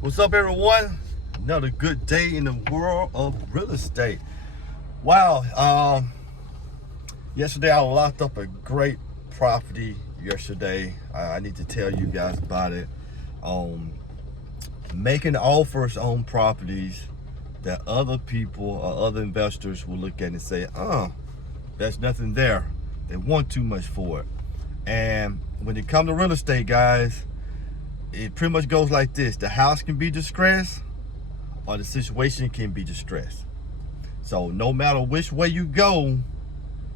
What's up, everyone? Another good day in the world of real estate. Wow. Yesterday I locked up a great property yesterday. I need to tell you guys about it. Making offers on properties that other people or other investors will look at and say, there's nothing there. They want too much for it. And when it comes to real estate, guys, it pretty much goes like this. The house can be distressed or the situation can be distressed. So no matter which way you go,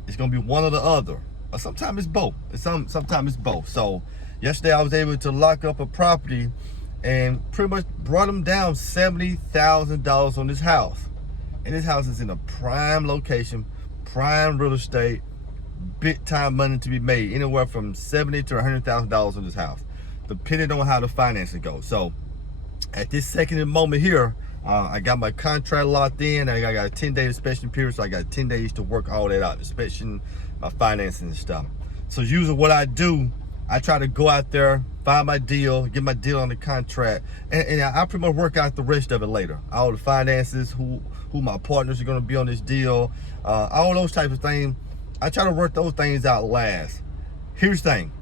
it's gonna be one or the other. Or sometimes it's both. Sometimes it's both. So yesterday I was able to lock up a property and pretty much brought them down $70,000 on this house. And this house is in a prime location, prime real estate, big time money to be made. Anywhere from $70,000 to $100,000 on this house, depending on how the financing goes. So at this second moment here, I got my contract locked in. I got a 10-day inspection period, so I got 10 days to work all that out, inspection, my financing and stuff. So usually what I do, I try to go out there, find my deal, get my deal on the contract, and I pretty much work out the rest of it later. All the finances, who my partners are gonna be on this deal, all those types of things. I try to work those things out last. Here's the thing.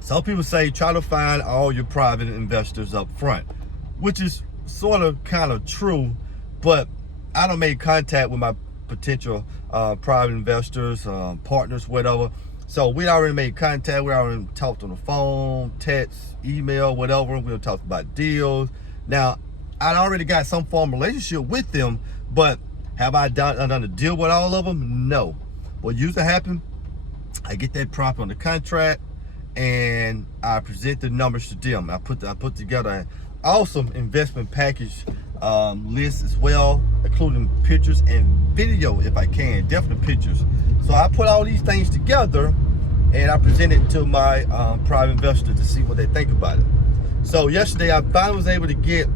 Some people say try to find all your private investors up front, which is sort of kind of true, but I don't make contact with my potential private investors, partners, whatever. So we already made contact. We already talked on the phone, text, email, whatever. We talked about deals. Now, I already got some form of relationship with them, but have I done a deal with all of them? No. What usually happens, I get that property on the contract, and I present the numbers to them. I put together an awesome investment package list as well, including pictures and video if I can, definitely pictures. So I put all these things together and I present it to my private investor to see what they think about it. So yesterday I finally was able to get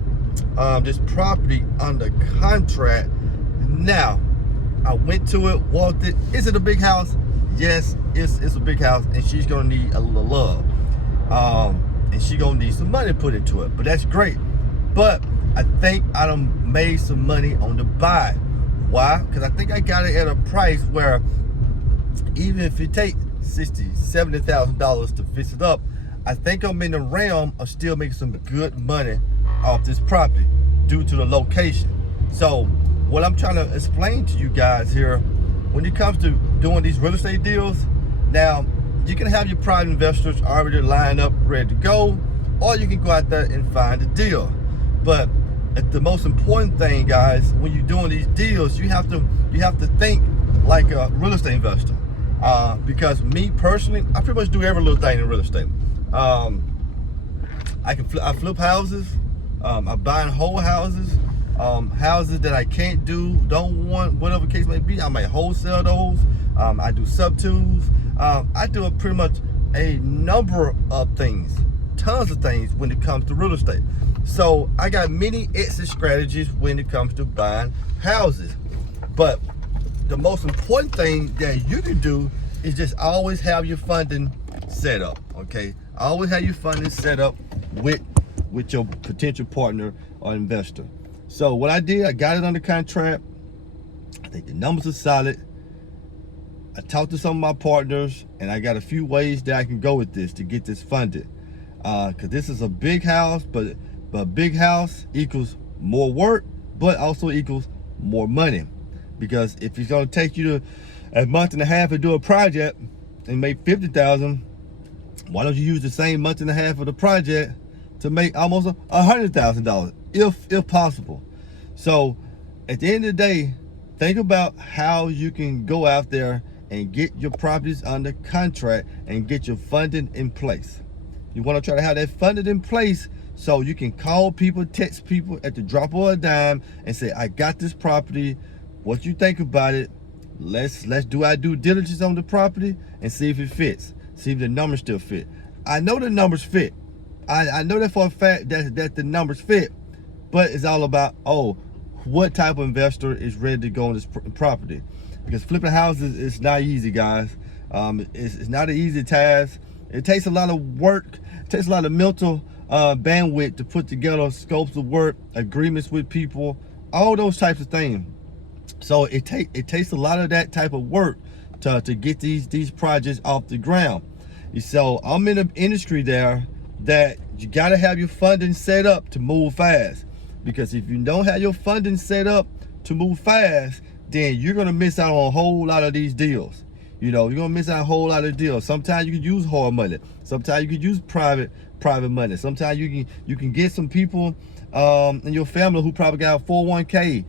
this property under contract. Now, I went to it, walked it. Is it a big house? Yes, it's a big house, and she's gonna need a little love. And she gonna need some money put into it, but that's great. But I think I done made some money on the buy. Why? Because I think I got it at a price where even if it takes $60,000, $70,000 to fix it up, I think I'm in the realm of still making some good money off this property due to the location. So what I'm trying to explain to you guys here, when it comes to doing these real estate deals, now you can have your private investors already lined up, ready to go, or you can go out there and find a deal. But the most important thing, guys, when you're doing these deals, you have to think like a real estate investor. Because me personally, I pretty much do every little thing in real estate. I flip houses. I buy whole houses. Houses that I can't do, don't want, whatever case may be, I might wholesale those. I do sub-twos. I do pretty much a number of things, tons of things when it comes to real estate. So I got many exit strategies when it comes to buying houses. But the most important thing that you can do is just always have your funding set up, okay? Always have your funding set up with your potential partner or investor. So what I did, I got it under contract. I think the numbers are solid. I talked to some of my partners, and I got a few ways that I can go with this to get this funded. Because this is a big house, but a big house equals more work, but also equals more money. Because if it's going to take you to a month and a half to do a project and make $50,000, why don't you use the same month and a half of the project to make almost $100,000, if possible? So at the end of the day, think about how you can go out there and get your properties under contract and get your funding in place. You want to try to have that funding in place so you can call people, text people at the drop of a dime and say, I got this property. What you think about it? Let's do our due diligence on the property and see if it fits. See if the numbers still fit. I know the numbers fit. I know that for a fact that the numbers fit, but it's all about, what type of investor is ready to go on this property. Because flipping houses is not easy, guys. It's not an easy task. It takes a lot of work. It takes a lot of mental bandwidth to put together scopes of work, agreements with people, all those types of things. So it takes a lot of that type of work to get these projects off the ground. So I'm in an industry there that you got to have your funding set up to move fast, because if you don't have your funding set up to move fast, then you're gonna miss out on a whole lot of these deals. You know, you're gonna miss out on a whole lot of deals. Sometimes you can use hard money. Sometimes you can use private money. Sometimes you can get some people in your family who probably got a 401k,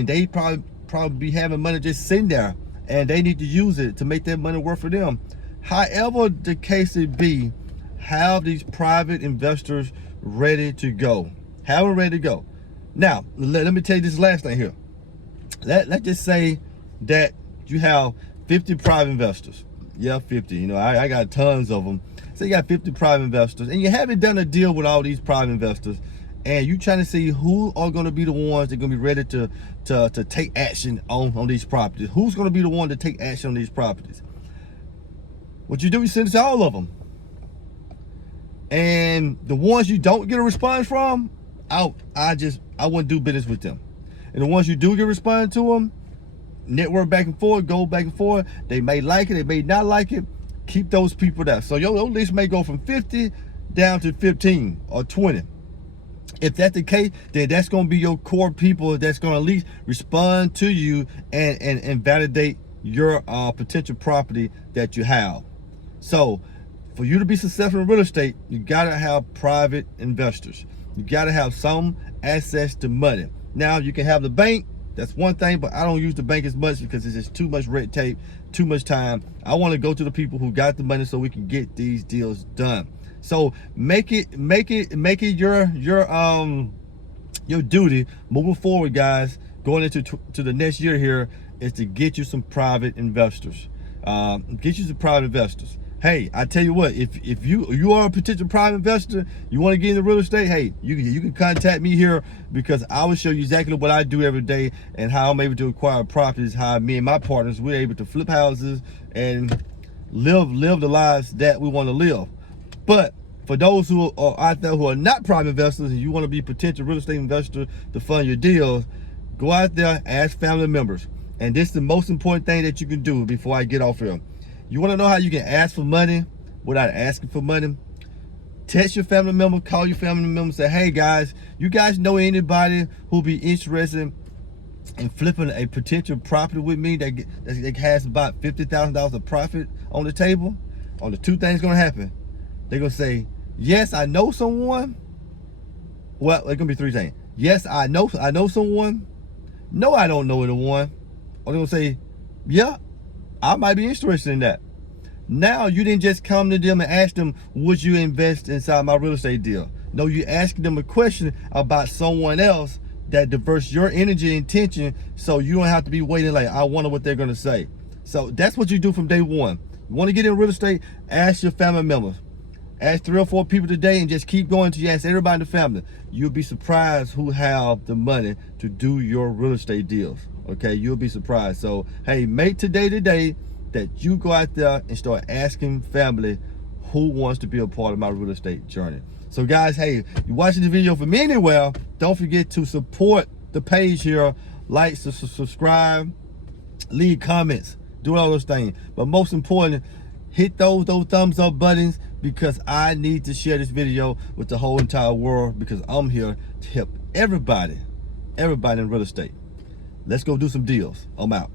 and they probably be having money just sitting there, and they need to use it to make that money work for them. However the case it be, have these private investors ready to go. Have them ready to go. Now, let me tell you this last thing here. Let's just say that you have 50 private investors. Yeah, 50. You know, I got tons of them. So you got 50 private investors, and you haven't done a deal with all these private investors, and you trying to see who are going to be the ones that are going to be ready to take action on these properties. Who's going to be the one to take action on these properties? What you do, you send it to all of them. And the ones you don't get a response from, I wouldn't do business with them. And the ones you do get a response to them, network back and forth, go back and forth. They may like it, they may not like it. Keep those people there. So your list may go from 50 down to 15 or 20. If that's the case, then that's going to be your core people that's going to at least respond to you and validate your potential property that you have. So for you to be successful in real estate, you got to have private investors. You got to have some access to money. Now, you can have the bank. That's one thing, but I don't use the bank as much because it's just too much red tape, too much time. I want to go to the people who got the money so we can get these deals done. So make it your duty moving forward, guys. Going into to the next year here is to get you some private investors. Get you some private investors. Hey, I tell you what, if you are a potential private investor, you want to get into real estate, hey, you can contact me here, because I will show you exactly what I do every day and how I'm able to acquire properties, how me and my partners, we're able to flip houses and live the lives that we want to live. But for those who are out there who are not private investors and you want to be a potential real estate investor to fund your deals, go out there, ask family members. And this is the most important thing that you can do before I get off here. You want to know how you can ask for money without asking for money? Text your family member, call your family member, say, hey guys, you guys know anybody who'll be interested in flipping a potential property with me that has about $50,000 of profit on the table? Only two things gonna happen. They're gonna say, yes, I know someone. Well, it's gonna be three things. Yes, I know someone. No, I don't know anyone. Or they're gonna say, yeah, I might be interested in that. Now, you didn't just come to them and ask them, would you invest inside my real estate deal? No, you asking them a question about someone else that diverts your energy and attention, so you don't have to be waiting like, I wonder what they're going to say. So that's what you do from day one. You want to get in real estate, ask your family members. Ask 3 or 4 people today and just keep going till you ask everybody in the family. You'll be surprised who have the money to do your real estate deals. Okay, you'll be surprised. So, hey, make today the day that you go out there and start asking family who wants to be a part of my real estate journey. So, guys, hey, you're watching the video from anywhere, don't forget to support the page here. Like, subscribe, leave comments, do all those things. But most important, hit those thumbs up buttons, because I need to share this video with the whole entire world, because I'm here to help everybody in real estate. Let's go do some deals. I'm out.